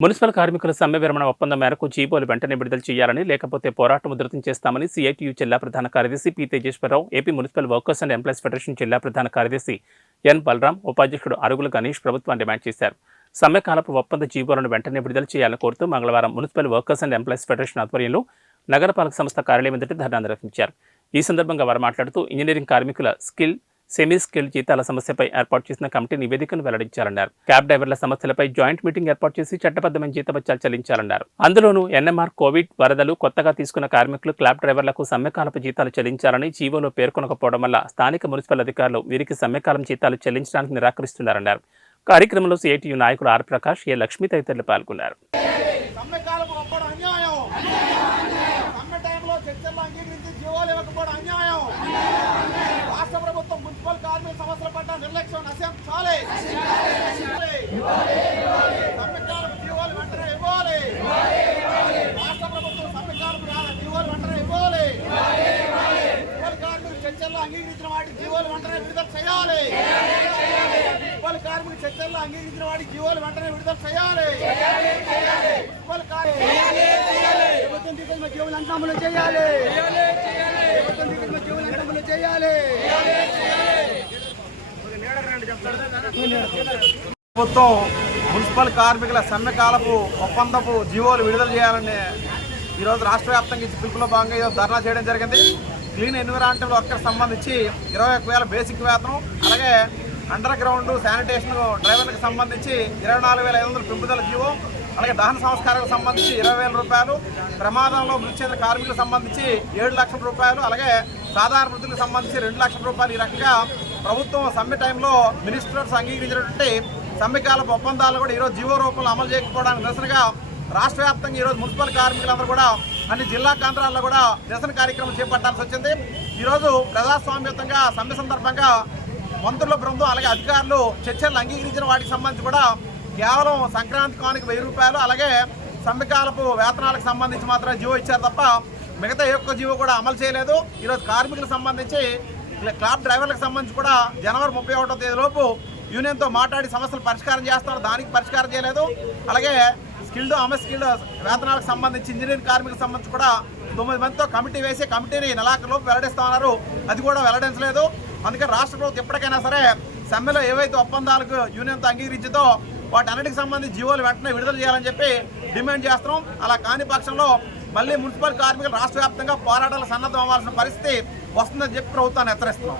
Municipal కార్మికుల సమ్మె విరమణ ఒప్పందం మేరకు జీవోలు వెంటనే విడుదల చేయాలని లేకపోతే పోరాటం ఉధృతం చేస్తామని సిఐటియు జిల్లా ప్రధాన కార్యదర్శి P Tejeswararao AP municipal workers and employees federation జిల్లా ప్రధాన కార్యదర్శి ఎన్ బలరాం ఉపాధ్యక్షుడు అరుగుల గణేష్ ప్రభుత్వాన్ని డిమాండ్ చేశారు. సమ్మె కాలపు ఒప్పంద జీవోలను వెంటనే విడుదల చేయాలని కోరుతూ మంగళవారం municipal workers and employees federation ఆధ్వర్యంలో నగరపాలక సంస్థ కార్యాలయం ఎదుట ధర్నా నిర్వహించారు. ఈ సందర్భంగా వారు మాట్లాడుతూ ఇంజనీరింగ్ కార్మికుల స్కిల్ సెమీ స్కిల్ జీతాల సమస్యపై ఏర్పాటు చేసిన కమిటీ నివేదికను వెల్లడించాలన్నారు. క్యాబ్ డ్రైవర్ల సమస్యలపై జాయింట్ మీటింగ్ ఏర్పాటు చేసి చట్టబద్దమైన జీతభత్యాలు చెల్లించాలన్నారు. అందులోనూ ఎన్ఎంఆర్ కోవిడ్ వరదలు కొత్తగా తీసుకున్న కార్మికులు క్యాబ్ డ్రైవర్లకు సమ్మెకాలపు జీతాలు చెల్లించాలని జీవోలో పేర్కొనకపోవడం వల్ల స్థానిక మున్సిపల్ అధికారులు వీరికి సమ్మెకాలం జీతాలు చెల్లించడానికి నిరాకరిస్తున్నారన్నారు. కార్యక్రమంలో సిఐటియు నాయకులు ఆర్ ప్రకాష్ ఏ లక్ష్మి తదితరులు పాల్గొన్నారు. అన్యాయం. అంగీకరించి ఇవ్వకపోవడం అన్యాయం. మున్సిపల్ కార్మిక సమస్యల పట్ల నిర్లక్ష్యం నశించాలి. సమ్మె కాలం జీవోలు వెంటనే ఇవ్వాలి. రాష్ట్ర ప్రభుత్వం సమ్మె కాలం జీవోలు వెంటనే ఇవ్వాలి. మున్సిపల్ కార్మికులు చర్చల్లో అంగీకరించిన వాటి జీవోలు వెంటనే విడుదల చేయాలి. మున్సిపల్ కార్మిక చర్చల్లో అంగీకరించిన వాటి జీవోలు వెంటనే విడుదల చేయాలి. మున్సిపల్ కార్మిక ప్రభుత్వం తీసుకున్న జీవులు అంకములు చేయాలి ప్రభుత్వం తీసుకున్న జీవులు అంకములు చేయాలి ప్రభుత్వం మున్సిపల్ కార్మికుల సమ్మెకాలపు ఒప్పందపు జీవోలు విడుదల చేయాలని ఈరోజు రాష్ట్ర వ్యాప్తంగా ఇచ్చి పిలుపులో భాగంగా ఈరోజు ధర్నా చేయడం జరిగింది. క్లీన్ ఎన్విరాన్మెంట్ వర్కర్ సంబంధించి ఇరవై ఒక్క వేల బేసిక్ వేతనం అలాగే అండర్ గ్రౌండ్ శానిటేషన్ డ్రైవర్లకు సంబంధించి ఇరవై నాలుగు వేల ఐదు వందల పెంపుదల జీవో అలాగే దహన సంస్కారాలకు సంబంధించి ఇరవై వేల రూపాయలు ప్రమాదంలో మృతి చెందిన కార్మికులకు సంబంధించి ఏడు లక్షల రూపాయలు అలాగే సాధారణ వృద్ధులకు సంబంధించి రెండు లక్షల రూపాయలు ఈ రకంగా ప్రభుత్వం సమ్మె టైంలో మినిస్టర్స్ అంగీకరించినటువంటి సమ్మెకాలపు ఒప్పందాలు కూడా ఈరోజు జీవో రూపంలో అమలు చేయకపోవడానికి నిరసనగా రాష్ట్ర వ్యాప్తంగా ఈరోజు మున్సిపల్ కార్మికులందరూ కూడా అన్ని జిల్లా కేంద్రాల్లో కూడా నిరసన కార్యక్రమం చేపట్టాల్సి వచ్చింది. ఈరోజు ప్రజాస్వామ్యతంగా సమ్మె సందర్భంగా మంత్రుల బృందం అలాగే అధికారులు చర్చలు అంగీకరించిన వాటికి సంబంధించి కూడా కేవలం సంక్రాంతి కానుక వెయ్యి రూపాయలు అలాగే సమ్మెకాలపు వేతనాలకు సంబంధించి మాత్రమే జీవో ఇచ్చారు తప్ప మిగతా ఏ ఒక్క జీవో కూడా అమలు చేయలేదు. ఈరోజు కార్మికులకు సంబంధించి క్లాబ్ డ్రైవర్లకు సంబంధించి కూడా జనవరి ముప్పై ఒకటో తేదీలోపు యూనియన్తో మాట్లాడి సమస్యలు పరిష్కారం చేస్తారు. దానికి పరిష్కారం చేయలేదు. అలాగే స్కిల్డ్ అమస్కిల్డ్ వేతనాలకు సంబంధించి ఇంజనీరింగ్ కార్మికులకు సంబంధించి కూడా తొమ్మిది మందితో కమిటీ వేసి కమిటీని నెలాఖరులోపు వెల్లడిస్తామన్నారు. అది కూడా వెల్లడించలేదు. అందుకని రాష్ట్ర ప్రభుత్వం ఎప్పటికైనా సరే సమ్మెలో ఏవైతే ఒప్పందాలకు యూనియన్తో అంగీకరించిందో వాటన్నిటికి సంబంధించి జీవోలు వెంటనే విడుదల చేయాలని చెప్పి డిమాండ్ చేస్తున్నాం. అలా కాని పక్షంలో మళ్ళీ మున్సిపల్ కార్మికులు రాష్ట్ర వ్యాప్తంగా పోరాటాలు సన్నద్ధం అవ్వాల్సిన పరిస్థితి వస్తుందని చెప్పి ప్రభుత్వాన్ని హెచ్చరిస్తున్నాం.